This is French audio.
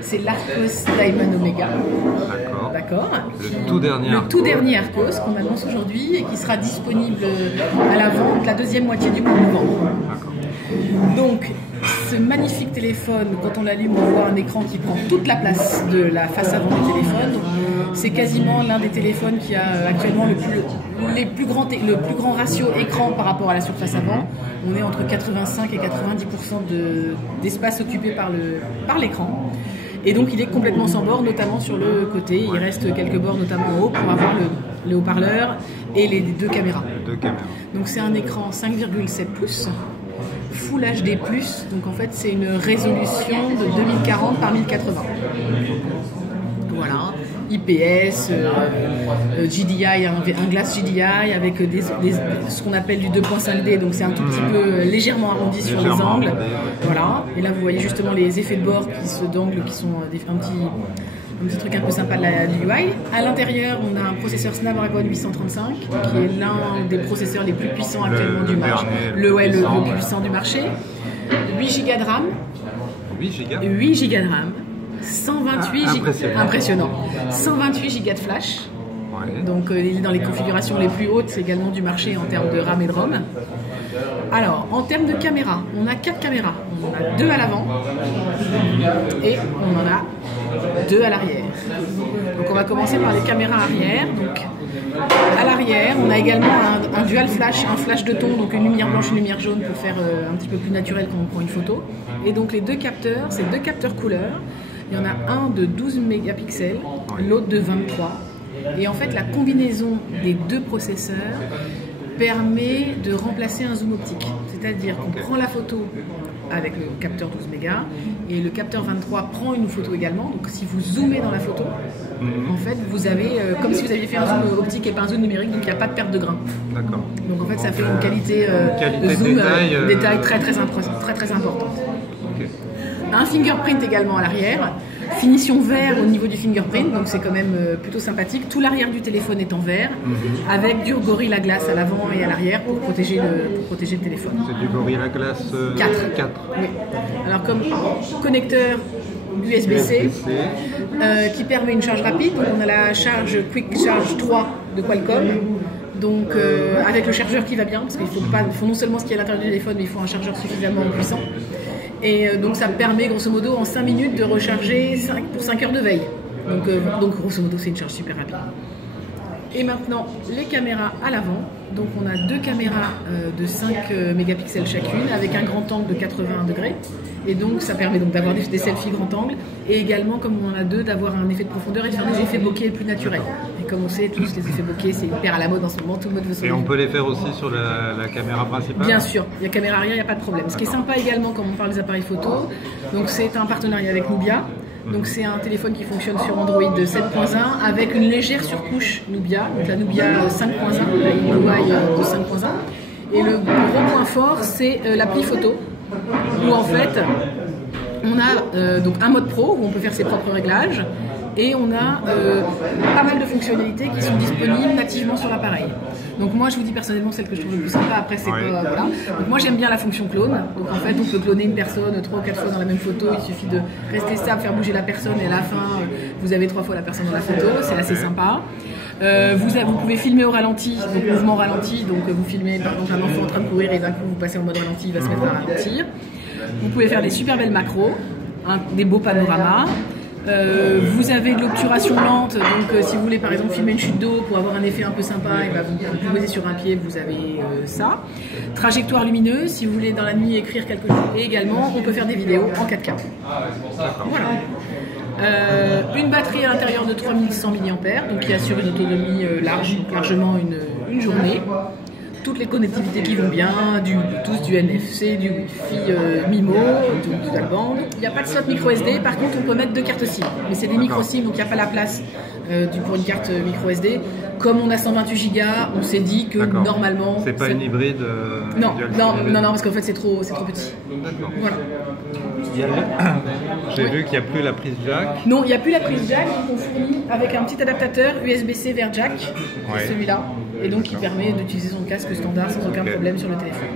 C'est l'Arcos Diamond Omega. D'accord. Le tout dernier Arcos qu'on annonce aujourd'hui et qui sera disponible à la vente la deuxième moitié du mois de novembre. Donc, ce magnifique téléphone, quand on l'allume, on voit un écran qui prend toute la place de la face avant du téléphone. C'est quasiment l'un des téléphones qui a actuellement le plus grand ratio écran par rapport à la surface avant. On est entre 85 et 90% d'espace occupé par l'écran. Et donc il est complètement sans bord, notamment sur le côté. Il reste quelques bords, notamment en haut, pour avoir le haut-parleur et les deux caméras. Donc c'est un écran 5,7 pouces. Full HD+, donc en fait c'est une résolution de 2040 par 1080. Voilà, IPS, GDI, un glace GDI avec ce qu'on appelle du 2.5D, donc c'est un tout petit peu légèrement arrondi sur les angles. Voilà, et là vous voyez justement les effets de bord d'angle qui sont un petit truc un peu sympa de du UI. À l'intérieur, on a un processeur Snapdragon 835 qui est l'un des processeurs les plus puissants actuellement du marché. Le plus puissant du marché. 8 Go de RAM. 8 Go de RAM. 128 Go. Impressionnant. 128 Go de flash. Donc il est dans les configurations les plus hautes également du marché en termes de RAM et de ROM. Alors, en termes de caméras, on a 4 caméras. On en a 2 à l'avant et on en a 2 à l'arrière. Donc on va commencer par les caméras arrière. Donc à l'arrière, on a également un dual flash, un flash de ton, donc une lumière blanche, une lumière jaune pour faire un petit peu plus naturel quand on prend une photo. Et donc les deux capteurs, c'est deux capteurs couleur. Il y en a un de 12 mégapixels, l'autre de 23. Et en fait, la combinaison des deux processeurs permet de remplacer un zoom optique. C'est-à-dire qu'on prend la photo avec le capteur 12 mégas et le capteur 23 prend une photo également. Donc si vous zoomez dans la photo, en fait, vous avez comme si vous aviez fait un zoom optique et pas un zoom numérique, donc il n'y a pas de perte de grain. D'accord. Donc en fait, ça fait une qualité de zoom détail très importante. Un fingerprint également à l'arrière. Finition vert au niveau du fingerprint, donc c'est quand même plutôt sympathique. Tout l'arrière du téléphone est en verre, avec du Gorilla Glass à l'avant et à l'arrière pour protéger le téléphone. C'est du Gorilla Glass 4. Oui. Alors comme connecteur USB-C qui permet une charge rapide, donc on a la charge Quick Charge 3 de Qualcomm. Donc avec le chargeur qui va bien, parce qu'il faut non seulement ce qu'il y a à l'intérieur du téléphone, mais il faut un chargeur suffisamment puissant. Et donc ça permet grosso modo en 5 minutes de recharger pour 5 heures de veille. Donc grosso modo c'est une charge super rapide. Et maintenant les caméras à l'avant. Donc on a deux caméras de 5 mégapixels chacune avec un grand angle de 81 degrés. Et donc ça permet donc d'avoir des selfies grand angle. Et également comme on en a deux, d'avoir un effet de profondeur et de faire des effets bokeh plus naturels. Et comme on sait tous les effets bokeh c'est hyper à la mode en ce moment, tout le monde veut se. Et on peut les faire aussi sur la caméra principale? Bien sûr, il y a caméra arrière, il n'y a pas de problème. Ce qui est sympa également quand on parle des appareils photo, donc c'est un partenariat avec Nubia. Donc c'est un téléphone qui fonctionne sur Android 7.1 avec une légère surcouche Nubia, donc la Nubia 5.1, la UI de 5.1. Et le gros point fort, c'est l'appli photo, où en fait on a donc un mode pro où on peut faire ses propres réglages. Et on a pas mal de fonctionnalités qui sont disponibles nativement sur l'appareil. Donc moi je vous dis personnellement celle que je trouve le plus sympa, après c'est pas voilà. Donc moi j'aime bien la fonction clone. Donc en fait on peut cloner une personne 3 ou 4 fois dans la même photo, il suffit de rester stable, faire bouger la personne et à la fin vous avez 3 fois la personne dans la photo, c'est assez sympa. Vous pouvez filmer au ralenti, donc mouvement ralenti, donc vous filmez par exemple un enfant en train de courir et d'un coup vous passez en mode ralenti, il va se mettre à ralentir. Vous pouvez faire des super belles macros, des beaux panoramas. Vous avez de l'obturation lente, donc si vous voulez par exemple filmer une chute d'eau pour avoir un effet un peu sympa, et ben vous posez sur un pied, vous avez ça. Trajectoire lumineuse, si vous voulez dans la nuit écrire quelque chose. Et également, on peut faire des vidéos en 4K. Voilà. Une batterie à l'intérieur de 3100 mAh, donc qui assure une autonomie largement une journée. Toutes les connectivités qui vont bien, du Bluetooth, du NFC, du Wi-Fi MIMO, du dual band. Il n'y a pas de slot micro SD, par contre on peut mettre 2 cartes SIM. Mais c'est des micro SIM, donc il n'y a pas la place pour une carte micro SD. Comme on a 128 Go, on s'est dit que normalement... C'est pas une hybride non, parce qu'en fait c'est trop petit. D'accord. Voilà. J'ai vu qu'il n'y a plus la prise jack. Non, il n'y a plus la prise jack, donc on fournit avec un petit adaptateur USB-C vers jack, celui-là, et donc qui permet d'utiliser son casque standard sans aucun problème sur le téléphone.